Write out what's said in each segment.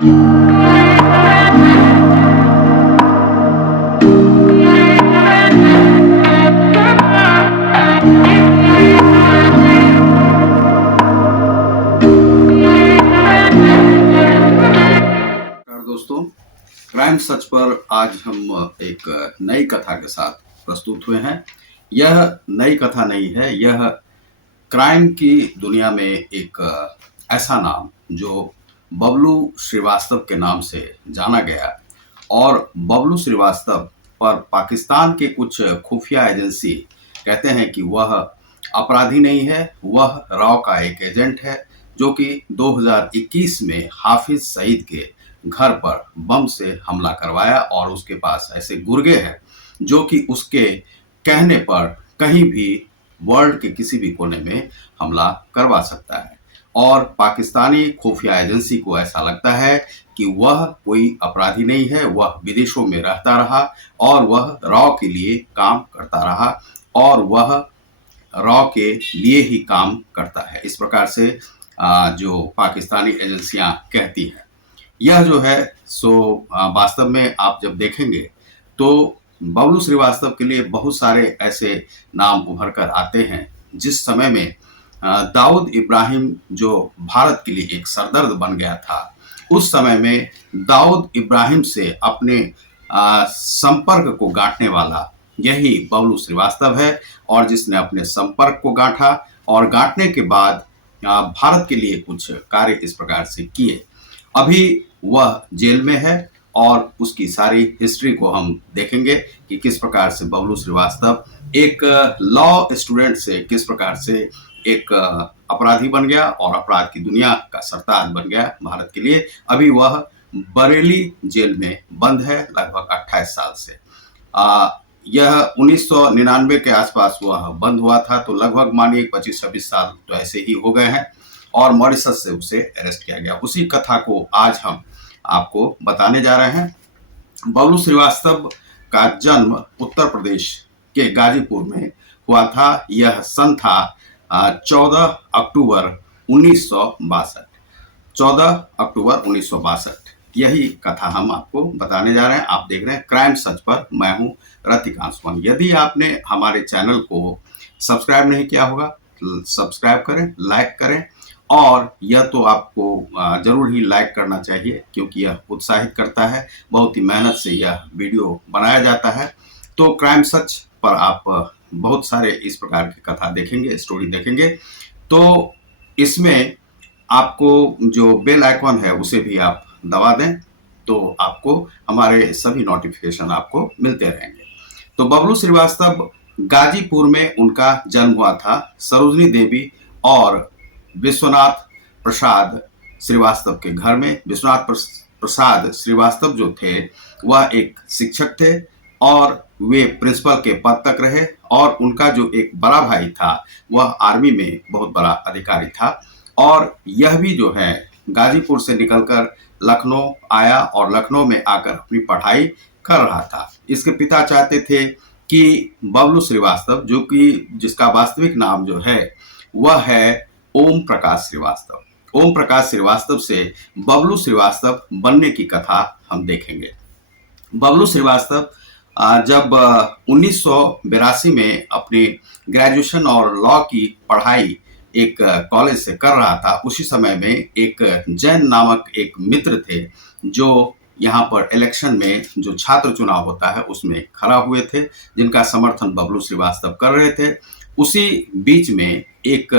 नमस्कार दोस्तों, क्राइम सच पर आज हम एक नई कथा के साथ प्रस्तुत हुए हैं। यह नई कथा नहीं है, यह क्राइम की दुनिया में एक ऐसा नाम जो बबलू श्रीवास्तव के नाम से जाना गया और बबलू श्रीवास्तव पर पाकिस्तान के कुछ खुफिया एजेंसी कहते हैं कि वह अपराधी नहीं है, वह रॉ का एक एजेंट है जो कि 2021 में हाफिज सईद के घर पर बम से हमला करवाया और उसके पास ऐसे गुर्गे हैं जो कि उसके कहने पर कहीं भी वर्ल्ड के किसी भी कोने में हमला करवा सकता है। और पाकिस्तानी खुफिया एजेंसी को ऐसा लगता है कि वह कोई अपराधी नहीं है, वह विदेशों में रहता रहा और वह रॉ के लिए काम करता रहा और वह रॉ के लिए ही काम करता है। इस प्रकार से जो पाकिस्तानी एजेंसियां कहती हैं, यह जो है सो वास्तव में आप जब देखेंगे तो बबलू श्रीवास्तव के लिए बहुत सारे ऐसे नाम उभर कर आते हैं। जिस समय में दाऊद इब्राहिम जो भारत के लिए एक सरदर्द बन गया था, उस समय में दाऊद इब्राहिम से अपने संपर्क को गांठने वाला यही बबलू श्रीवास्तव है और जिसने अपने संपर्क को गांठा और गांठने के बाद भारत के लिए कुछ कार्य इस प्रकार से किए। अभी वह जेल में है और उसकी सारी हिस्ट्री को हम देखेंगे कि किस प्रकार से बबलू श्रीवास्तव एक लॉ स्टूडेंट से किस प्रकार से एक अपराधी बन गया और अपराध की दुनिया का सरताज बन गया भारत के लिए। अभी वह बरेली जेल में बंद है लगभग 28 साल से। यह 1999 के आसपास वह बंद हुआ था, तो लगभग मानिए 25-26 साल तो ऐसे ही हो गए हैं और मॉरिशस से उसे अरेस्ट किया गया। उसी कथा को आज हम आपको बताने जा रहे हैं। बबलू श्रीवास्तव का जन्म उत्तर प्रदेश के गाजीपुर में हुआ था। यह सन था 14 अक्टूबर 1962। 14 अक्टूबर 1962 यही कथा हम आपको बताने जा रहे हैं। आप देख रहे हैं क्राइम सच पर, मैं हूं रतिकांत सोनी। यदि आपने हमारे चैनल को सब्सक्राइब नहीं किया होगा, सब्सक्राइब करें, लाइक करें और यह तो आपको जरूर ही लाइक करना चाहिए क्योंकि यह उत्साहित करता है। बहुत ही मेहनत से यह वीडियो बनाया जाता है। तो क्राइम सच पर आप बहुत सारे इस प्रकार की कथा देखेंगे, स्टोरी देखेंगे। तो इसमें आपको जो बेल आइकॉन है उसे भी आप दबा दें तो आपको हमारे सभी नोटिफिकेशन आपको मिलते रहेंगे। तो बबलू श्रीवास्तव गाजीपुर में उनका जन्म हुआ था। सरोजनी देवी और विश्वनाथ प्रसाद श्रीवास्तव के घर में। विश्वनाथ प्रसाद श्रीवास्तव जो थे वह एक शिक्षक थे और वे प्रिंसिपल के पद तक रहे और उनका जो एक बड़ा भाई था वह आर्मी में बहुत बड़ा अधिकारी था। और यह भी जो है गाजीपुर से निकलकर लखनऊ आया और लखनऊ में आकर अपनी पढ़ाई कर रहा था। इसके पिता चाहते थे कि बबलू श्रीवास्तव, जो कि जिसका वास्तविक नाम जो है वह है ओम प्रकाश श्रीवास्तव, ओम प्रकाश श्रीवास्तव से बबलू श्रीवास्तव बनने की कथा हम देखेंगे। बबलू श्रीवास्तव जब 1982 में अपनी ग्रेजुएशन और लॉ की पढ़ाई एक कॉलेज से कर रहा था, उसी समय में एक जैन नामक एक मित्र थे जो यहाँ पर इलेक्शन में जो छात्र चुनाव होता है उसमें खड़ा हुए थे, जिनका समर्थन बबलू श्रीवास्तव कर रहे थे। उसी बीच में एक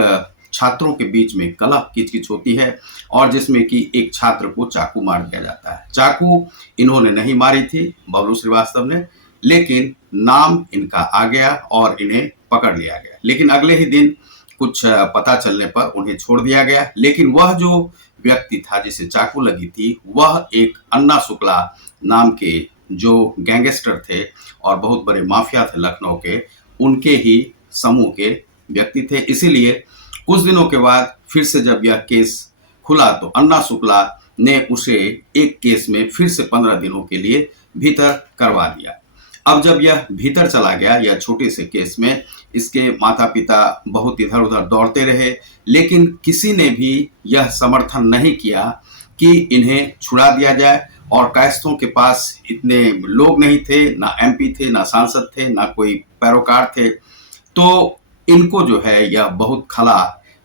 छात्रों के बीच में कलह किचकिच होती है और जिसमें कि एक छात्र को चाकू मार दिया जाता है। चाकू इन्होंने नहीं मारी थी बबलू श्रीवास्तव ने, लेकिन नाम इनका आ गया और इन्हें पकड़ लिया गया। लेकिन अगले ही दिन कुछ पता चलने पर उन्हें छोड़ दिया गया। लेकिन वह जो व्यक्ति था जिसे चाकू लगी थी वह एक अन्ना शुक्ला नाम के जो गैंगस्टर थे और बहुत बड़े माफिया थे लखनऊ के, उनके ही समूह के व्यक्ति थे। इसीलिए कुछ दिनों के बाद फिर से जब यह केस खुला तो अन्ना शुक्ला ने उसे एक केस में फिर से 15 दिनों के लिए भीतर करवा दिया। अब जब यह भीतर चला गया यह छोटे से केस में, इसके माता पिता बहुत इधर उधर दौड़ते रहे, लेकिन किसी ने भी यह समर्थन नहीं किया कि इन्हें छुड़ा दिया जाए। और कायस्थों के पास इतने लोग नहीं थे, ना एमपी थे, ना सांसद थे, ना कोई पैरोकार थे। तो इनको जो है यह बहुत खला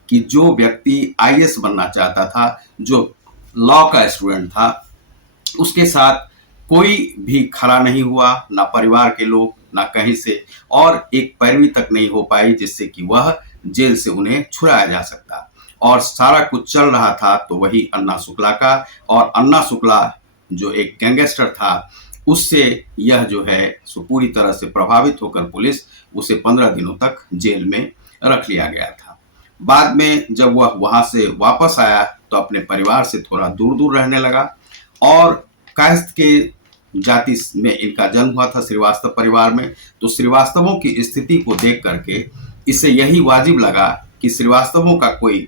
कि जो व्यक्ति आईएएस बनना चाहता था, जो लॉ का स्टूडेंट था, उसके साथ कोई भी खड़ा नहीं हुआ, ना परिवार के लोग, ना कहीं से, और एक पैरवी तक नहीं हो पाई जिससे कि वह जेल से उन्हें छुड़ाया जा सकता। और सारा कुछ चल रहा था तो वही अन्ना शुक्ला का, और अन्ना शुक्ला जो एक गैंगस्टर था, उससे यह जो है सो पूरी तरह से प्रभावित होकर पुलिस उसे 15 दिनों तक जेल में रख लिया गया था। बाद में जब वह वहां से वापस आया तो अपने परिवार से थोड़ा दूर दूर रहने लगा। और कायस्थ के जाति में इनका जन्म हुआ था, श्रीवास्तव परिवार में। तो श्रीवास्तवों की स्थिति को देख करके इसे यही वाजिब लगा कि श्रीवास्तवों का कोई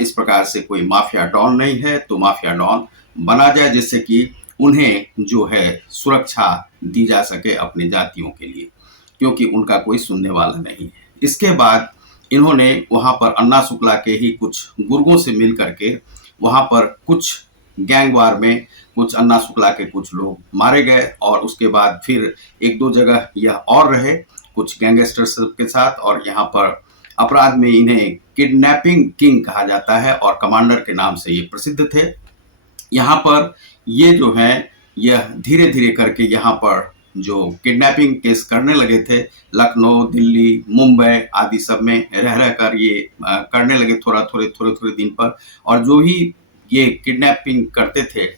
इस प्रकार से कोई माफिया डॉन नहीं है, तो माफिया डॉन बना जाए, जिससे कि उन्हें जो है सुरक्षा दी जा सके अपने जातियों के लिए, क्योंकि उनका कोई सुनने वाला नहीं है। इसके बाद इन्होंने वहां पर अन्ना शुक्ला के ही कुछ गुर्गों से मिल करके वहां पर कुछ गैंग वार में कुछ अन्ना शुक्ला के कुछ लोग मारे गए। और उसके बाद फिर एक दो जगह यह और रहे कुछ गैंगस्टर्स के साथ, और यहाँ पर अपराध में इन्हें किडनैपिंग किंग कहा जाता है और कमांडर के नाम से ये प्रसिद्ध थे। यहाँ पर ये जो है यह धीरे धीरे करके यहाँ पर जो किडनैपिंग केस करने लगे थे, लखनऊ, दिल्ली, मुंबई आदि सब में रह रह कर ये करने लगे थोड़े दिन पर। और जो भी ये किडनैपिंग करते थे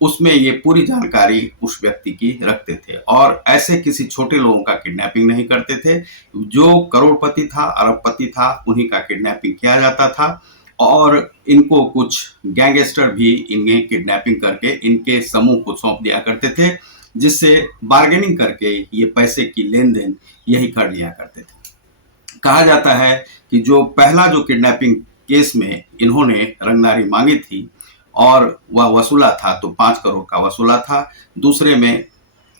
उसमें ये पूरी जानकारी उस व्यक्ति की रखते थे, और ऐसे किसी छोटे लोगों का किडनैपिंग नहीं करते थे। जो करोड़पति था, अरबपति था, उन्हीं का किडनैपिंग किया जाता था। और इनको कुछ गैंगस्टर भी इन्हें किडनैपिंग करके इनके समूह को सौंप दिया करते थे, जिससे बार्गेनिंग करके ये पैसे की लेन देन यही कर लिया करते थे। कहा जाता है कि जो पहला जो किडनैपिंग केस में इन्होंने रंगदारी मांगी थी और वह वसूला था तो 5 करोड़ का वसूला था। दूसरे में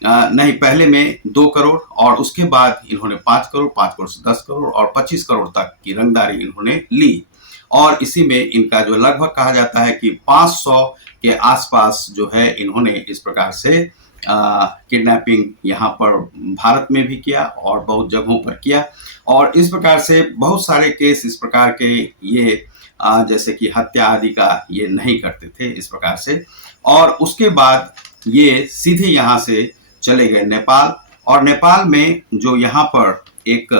नहीं, पहले में 2 करोड़, और उसके बाद इन्होंने 5 करोड़, 5 करोड़ से 10 करोड़ और 25 करोड़ तक की रंगदारी इन्होंने ली। और इसी में इनका जो लगभग कहा जाता है कि 500 के आसपास जो है इन्होंने इस प्रकार से किडनैपिंग यहाँ पर भारत में भी किया और बहुत जगहों पर किया। और इस प्रकार से बहुत सारे केस इस प्रकार के ये जैसे कि हत्या आदि का ये नहीं करते थे इस प्रकार से। और उसके बाद ये सीधे यहाँ से चले गए नेपाल, और नेपाल में जो यहाँ पर एक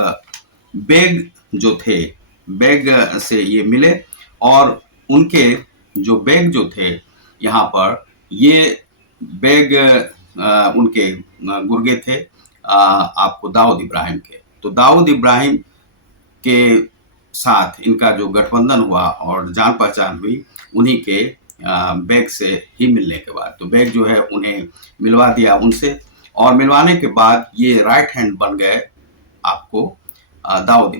बेग जो थे, बेग से ये मिले, और उनके जो बेग जो थे यहाँ पर, ये बेग उनके गुर्गे थे आपको दाऊद इब्राहिम के। तो दाऊद इब्राहिम के साथ इनका जो गठबंधन हुआ और जान पहचान हुई उन्हीं के बेग से ही मिलने के बाद। तो बेग जो है उन्हें मिलवा दिया उनसे, और मिलवाने के बाद ये राइट हैंड बन गए आपको दाऊद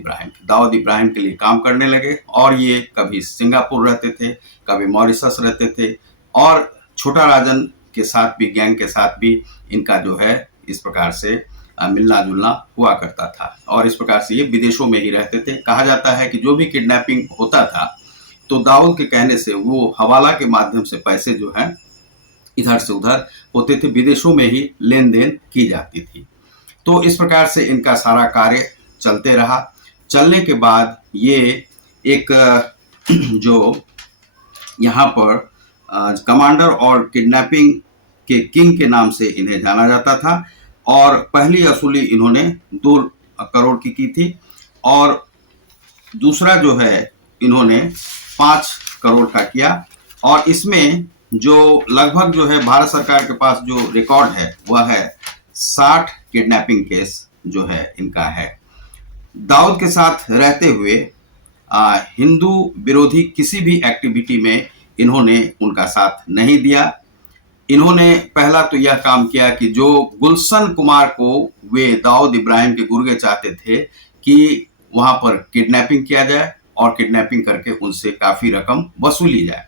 इब्राहिम के लिए काम करने लगे। और ये कभी सिंगापुर रहते थे, कभी मॉरिशस रहते थे, और छोटा राजन के साथ भी, गैंग के साथ भी इनका जो है इस प्रकार से मिलना जुलना हुआ करता था। और इस प्रकार से ये विदेशों में ही रहते थे। कहा जाता है कि जो भी किडनैपिंग होता था तो दाऊद के कहने से वो हवाला के माध्यम से पैसे जो है इधर से उधर होते थे, विदेशों में ही लेन देन की जाती थी। तो इस प्रकार से इनका सारा कार्य चलते रहा। चलने के बाद ये एक जो यहाँ पर कमांडर और किडनैपिंग के किंग के नाम से इन्हें जाना जाता था। और पहली वसूली इन्होंने 2 करोड़ की थी, और दूसरा जो है इन्होंने 5 करोड़ का किया। और इसमें जो लगभग जो है भारत सरकार के पास जो रिकॉर्ड है वह है 60 किडनैपिंग केस जो है इनका है। दाऊद के साथ रहते हुए हिंदू विरोधी किसी भी एक्टिविटी में इन्होंने उनका साथ नहीं दिया। इन्होंने पहला तो यह काम किया कि जो गुलशन कुमार को वे दाऊद इब्राहिम के गुर्गे चाहते थे कि वहां पर किडनैपिंग किया जाए और किडनैपिंग करके उनसे काफी रकम वसूली जाए।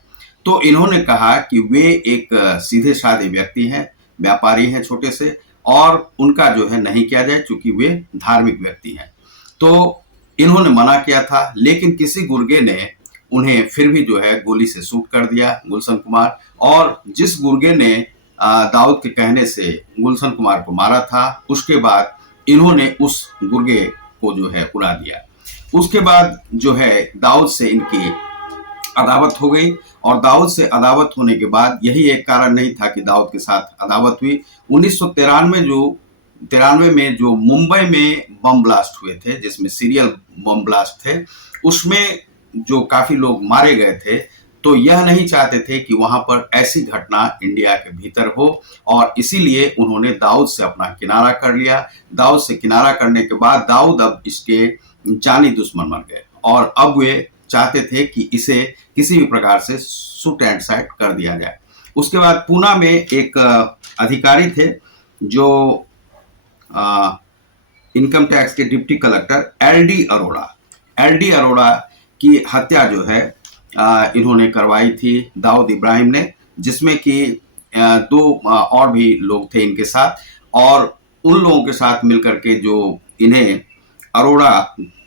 तो इन्होंने कहा कि वे एक सीधे साधे व्यक्ति हैं, व्यापारी हैं छोटे से, और उनका जो है नहीं किया जाए क्योंकि वे धार्मिक व्यक्ति हैं। तो इन्होंने मना किया था, लेकिन किसी गुर्गे ने उन्हें फिर भी जो है गोली से शूट कर दिया गुलशन कुमार। और जिस गुर्गे ने दाऊद के कहने से गुलशन कुमार को मारा था, उसके बाद इन्होंने उस गुर्गे को जो है उड़ा दिया। उसके बाद जो है दाऊद से इनकी अदावत हो गई, और दाऊद से अदावत होने के बाद यही एक कारण नहीं था कि दाऊद के साथ अदावत हुई। 1993 में जो मुंबई में बम ब्लास्ट हुए थे, जिसमें सीरियल बम ब्लास्ट थे, उसमें जो काफी लोग मारे गए थे, तो यह नहीं चाहते थे कि वहां पर ऐसी घटना इंडिया के भीतर हो, और इसीलिए उन्होंने दाऊद से अपना किनारा कर लिया। दाऊद से किनारा करने के बाद दाऊद अब इसके जानी दुश्मन बन गए, और अब वे चाहते थे कि इसे किसी भी प्रकार से शूट एंड साइट कर दिया जाए। उसके बाद पूना में एक अधिकारी थे जो इनकम टैक्स के deputy collector L D Arora की हत्या जो है इन्होंने करवाई थी दाऊद इब्राहिम ने, जिसमें कि दो और भी लोग थे इनके साथ, और उन लोगों के साथ मिलकर के जो इन्हें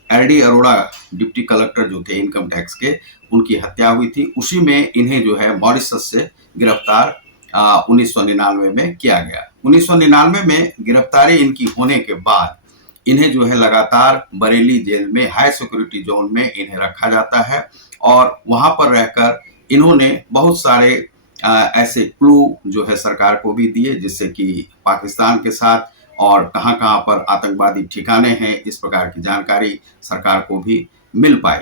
L D Arora deputy collector जो थे इनकम टैक्स के, उनकी हत्या हुई थी। उसी में इन्हें जो है मॉरिशस से गिरफ्तार 1999 में किया गया। 1999 में गिरफ्तारी इनकी होने के बाद इन्हें जो है लगातार बरेली जेल में हाई सिक्योरिटी जोन में इन्हें रखा जाता है, और वहां पर रहकर इन्होंने बहुत सारे ऐसे क्लू जो है सरकार को भी दिए, जिससे कि पाकिस्तान के साथ और कहां कहां पर आतंकवादी ठिकाने हैं, इस प्रकार की जानकारी सरकार को भी मिल पाई।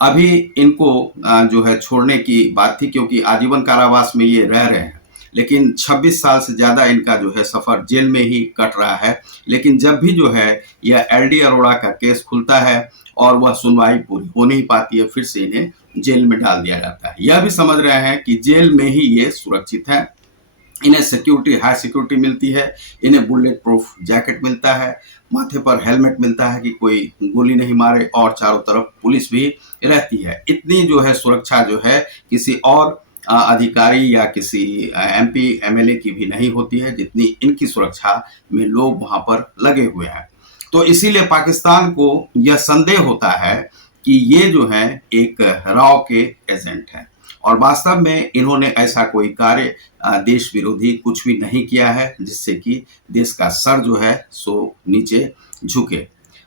अभी इनको जो है छोड़ने की बात थी, क्योंकि आजीवन कारावास में ये रह रहे हैं, लेकिन 26 साल से ज्यादा इनका जो है सफर जेल में ही कट रहा है। लेकिन जब भी जो है यह एल डी अरोड़ा का केस खुलता है और वह सुनवाई पूरी हो नहीं पाती है, फिर से इन्हें जेल में डाल दिया जाता है। यह भी समझ रहे हैं कि जेल में ही ये सुरक्षित है, इन्हें सिक्योरिटी हाई सिक्योरिटी मिलती है, इन्हें बुलेट प्रूफ जैकेट मिलता है, माथे पर हेलमेट मिलता है कि कोई गोली नहीं मारे, और चारों तरफ पुलिस भी रहती है। इतनी जो है सुरक्षा जो है किसी और अधिकारी या किसी एमपी एमएलए की भी नहीं होती है, जितनी इनकी सुरक्षा में लोग वहां पर लगे हुए हैं। तो इसीलिए पाकिस्तान को यह संदेह होता है कि ये जो है एक राव के एजेंट हैं, और वास्तव में इन्होंने ऐसा कोई कार्य देश विरोधी कुछ भी नहीं किया है जिससे कि देश का सर जो है सो नीचे झुके।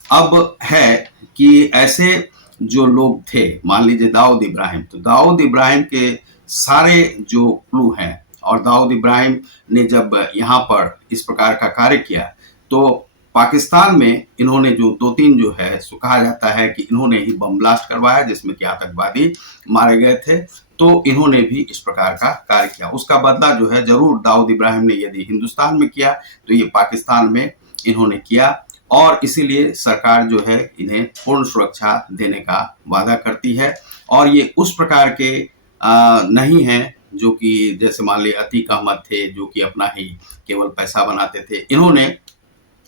अब है कि ऐसे जो लोग थे, मान लीजिए दाऊद इब्राहिम, तो दाऊद इब्राहिम के सारे जो क्लू हैं, और दाऊद इब्राहिम ने जब यहाँ पर इस प्रकार का कार्य किया, तो पाकिस्तान में इन्होंने जो 2-3 जो है सो कहा जाता है कि इन्होंने ही बम ब्लास्ट करवाया, जिसमें कि आतंकवादी मारे गए थे, तो इन्होंने भी इस प्रकार का कार्य किया। उसका बदला जो है जरूर दाऊद इब्राहिम ने यदि हिंदुस्तान में किया, तो ये पाकिस्तान में इन्होंने किया, और इसीलिए सरकार जो है इन्हें पूर्ण सुरक्षा देने का वादा करती है। और ये उस प्रकार के नहीं है जो कि जैसे मान लीजिए अतीक अहमद थे, जो कि अपना ही केवल पैसा बनाते थे। इन्होंने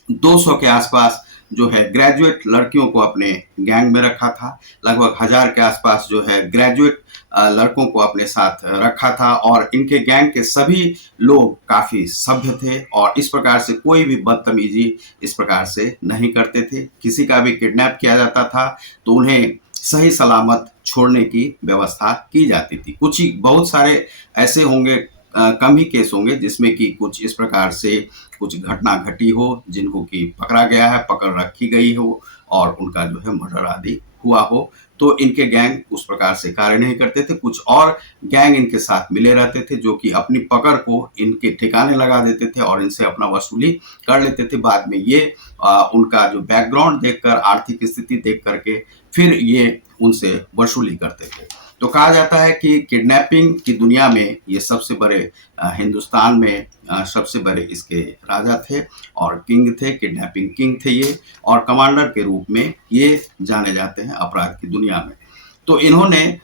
200 के आसपास जो है ग्रेजुएट लड़कियों को अपने गैंग में रखा था, लगभग 1000 के आसपास जो है ग्रेजुएट लड़कों को अपने साथ रखा था, और इनके गैंग के सभी लोग काफी सभ्य थे, और इस प्रकार से कोई भी बदतमीजी इस प्रकार से नहीं करते थे। किसी का भी किडनैप किया जाता था तो उन्हें सही सलामत छोड़ने की व्यवस्था की जाती थी। कुछ ही बहुत सारे ऐसे होंगे, कम ही केस होंगे जिसमें कि कुछ इस प्रकार से कुछ घटना घटी हो, जिनको कि पकड़ा गया है, पकड़ रखी गई हो, और उनका जो है मर्डर आदि हुआ हो, तो इनके गैंग उस प्रकार से कार्य नहीं करते थे। कुछ और गैंग इनके साथ मिले रहते थे, जो कि अपनी पकड़ को इनके ठिकाने लगा देते थे और इनसे अपना वसूली कर लेते थे। बाद में ये उनका जो बैकग्राउंड देखकर, आर्थिक स्थिति देख करके फिर ये उनसे वसूली करते थे। तो कहा जाता है कि किडनैपिंग की दुनिया में ये सबसे बड़े हिंदुस्तान में सबसे बड़े इसके राजा थे और किंग थे, किडनैपिंग किंग थे ये, और कमांडर के रूप में ये जाने जाते हैं अपराध की दुनिया में। तो इन्होंने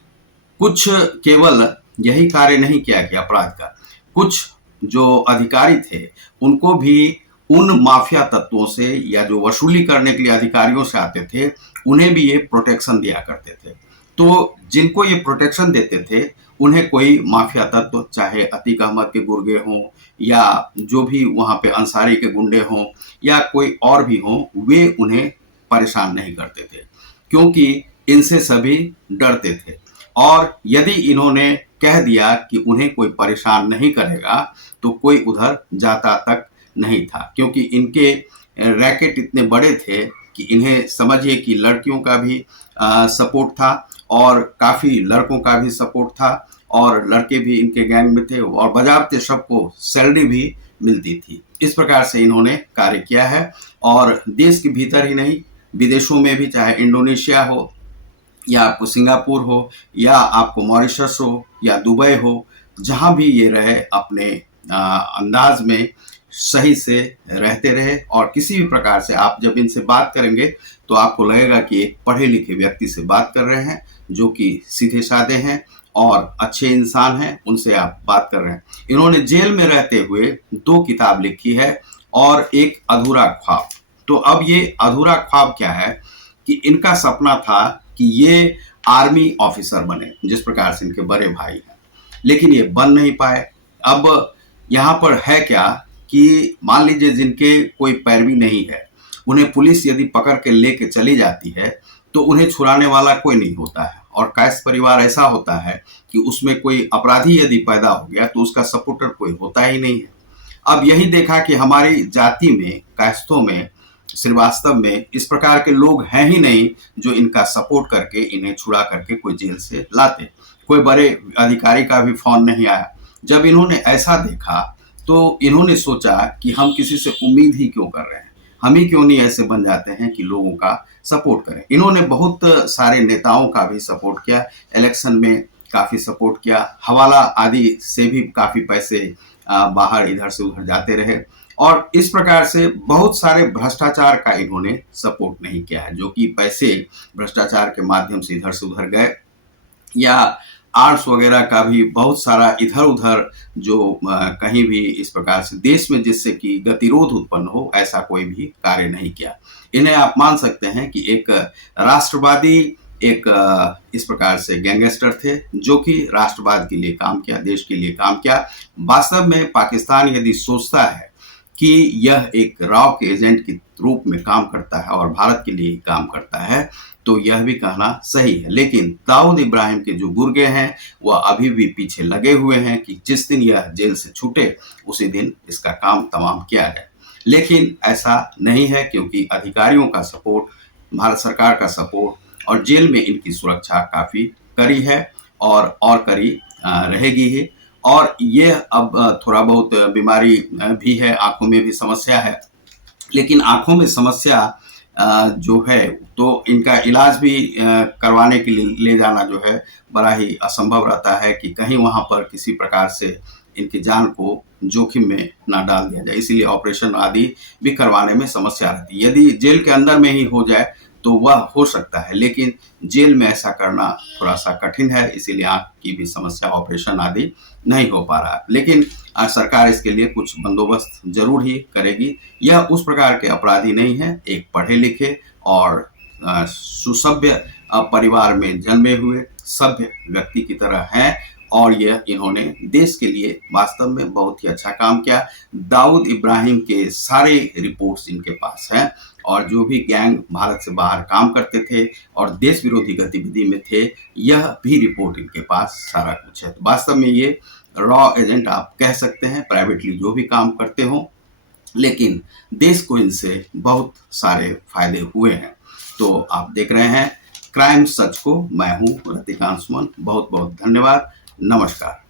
कुछ केवल यही कार्य नहीं किया कि अपराध का, कुछ जो अधिकारी थे उनको भी उन माफिया तत्वों से या जो वसूली करने के लिए अधिकारियों से आते थे, उन्हें भी ये प्रोटेक्शन दिया करते थे। तो जिनको ये प्रोटेक्शन देते थे उन्हें कोई माफिया तत्व, चाहे अतीक अहमद के गुर्गे हों या जो भी वहाँ पे अंसारी के गुंडे हों या कोई और भी हों, वे उन्हें परेशान नहीं करते थे, क्योंकि इनसे सभी डरते थे। और यदि इन्होंने कह दिया कि उन्हें कोई परेशान नहीं करेगा तो कोई उधर जाता तक नहीं था, क्योंकि इनके रैकेट इतने बड़े थे कि इन्हें समझिए कि लड़कियों का भी सपोर्ट था और काफ़ी लड़कों का भी सपोर्ट था और लड़के भी इनके गैंग में थे और बजाबते सबको सैलरी भी मिलती थी। इस प्रकार से इन्होंने कार्य किया है और देश के भीतर ही नहीं, विदेशों में भी, चाहे इंडोनेशिया हो या आपको सिंगापुर हो या आपको मॉरिशस हो या दुबई हो, जहाँ भी ये रहे अपने अंदाज में सही से रहते रहे और किसी भी प्रकार से आप जब इनसे बात करेंगे तो आपको लगेगा कि एक पढ़े लिखे व्यक्ति से बात कर रहे हैं, जो कि सीधे साधे हैं और अच्छे इंसान हैं, उनसे आप बात कर रहे हैं। इन्होंने जेल में रहते हुए 2 किताब लिखी है और एक अधूरा ख्वाब। तो अब ये अधूरा ख्वाब क्या है कि इनका सपना था कि ये आर्मी ऑफिसर बने, जिस प्रकार से इनके बड़े भाई हैं, लेकिन ये बन नहीं पाए। अब यहाँ पर है क्या कि मान लीजिए जिनके कोई पैरवी नहीं है, उन्हें पुलिस यदि पकड़ के लेके चली जाती है तो उन्हें छुड़ाने वाला कोई नहीं होता है और कायस्थ परिवार ऐसा होता है कि उसमें कोई अपराधी यदि पैदा हो गया तो उसका सपोर्टर कोई होता ही नहीं है। अब यही देखा कि हमारी जाति में, कायस्थों में, श्रीवास्तव में इस प्रकार के लोग हैं ही नहीं जो इनका सपोर्ट करके इन्हें छुड़ा करके कोई जेल से लाते। कोई बड़े अधिकारी का भी फोन नहीं आया। जब इन्होंने ऐसा देखा तो इन्होंने सोचा कि हम किसी से उम्मीद ही क्यों कर रहे हैं, हम ही क्यों नहीं ऐसे बन जाते हैं कि लोगों का सपोर्ट करें। इन्होंने बहुत सारे नेताओं का भी सपोर्ट किया, इलेक्शन में काफ़ी सपोर्ट किया, हवाला आदि से भी काफ़ी पैसे बाहर इधर से उधर जाते रहे और इस प्रकार से बहुत सारे भ्रष्टाचार का इन्होंने सपोर्ट नहीं किया है, जो कि पैसे भ्रष्टाचार के माध्यम से इधर से उधर गए, या आर्ट्स वगैरह का भी बहुत सारा इधर उधर जो कहीं भी इस प्रकार से देश में जिससे कि गतिरोध उत्पन्न हो, ऐसा कोई भी कार्य नहीं किया। इन्हें आप मान सकते हैं कि एक राष्ट्रवादी, एक इस प्रकार से गैंगस्टर थे जो कि राष्ट्रवाद के लिए काम किया, देश के लिए काम किया। वास्तव में पाकिस्तान यदि सोचता है कि यह एक रॉ के एजेंट के रूप में काम करता है और भारत के लिए काम करता है, तो यह भी कहना सही है। लेकिन दाऊद इब्राहिम के जो गुर्गे हैं वह अभी भी पीछे लगे हुए हैं कि जिस दिन यह जेल से छूटे उसी दिन इसका काम तमाम किया जाए। लेकिन ऐसा नहीं है, क्योंकि अधिकारियों का सपोर्ट, भारत सरकार का सपोर्ट और जेल में इनकी सुरक्षा काफ़ी कड़ी है और कड़ी रहेगी ही। और ये अब थोड़ा बहुत बीमारी भी है, आंखों में भी समस्या है, लेकिन आंखों में समस्या जो है तो इनका इलाज भी करवाने के लिए ले जाना जो है बड़ा ही असंभव रहता है कि कहीं वहाँ पर किसी प्रकार से इनकी जान को जोखिम में ना डाल दिया जाए, इसीलिए ऑपरेशन आदि भी करवाने में समस्या रहती है। यदि जेल के अंदर में ही हो जाए तो वह हो सकता है, लेकिन जेल में ऐसा करना थोड़ा सा कठिन है, इसीलिए आँख की भी समस्या, ऑपरेशन आदि नहीं हो पा रहा। लेकिन सरकार इसके लिए कुछ बंदोबस्त जरूर ही करेगी। यह उस प्रकार के अपराधी नहीं है, एक पढ़े लिखे और सुसभ्य परिवार में जन्मे हुए सभ्य व्यक्ति की तरह हैं और यह इन्होंने देश के लिए वास्तव में बहुत ही अच्छा काम किया। दाऊद इब्राहिम के सारे रिपोर्ट्स इनके पास हैं और जो भी गैंग भारत से बाहर काम करते थे और देश विरोधी गतिविधि में थे, यह भी रिपोर्ट इनके पास सारा कुछ है। तो वास्तव में ये रॉ एजेंट आप कह सकते हैं, प्राइवेटली जो भी काम करते हों, लेकिन देश को इनसे बहुत सारे फायदे हुए हैं। तो आप देख रहे हैं क्राइम सच को, मैं हूं रतिकांत सुमन। बहुत बहुत धन्यवाद, नमस्कार।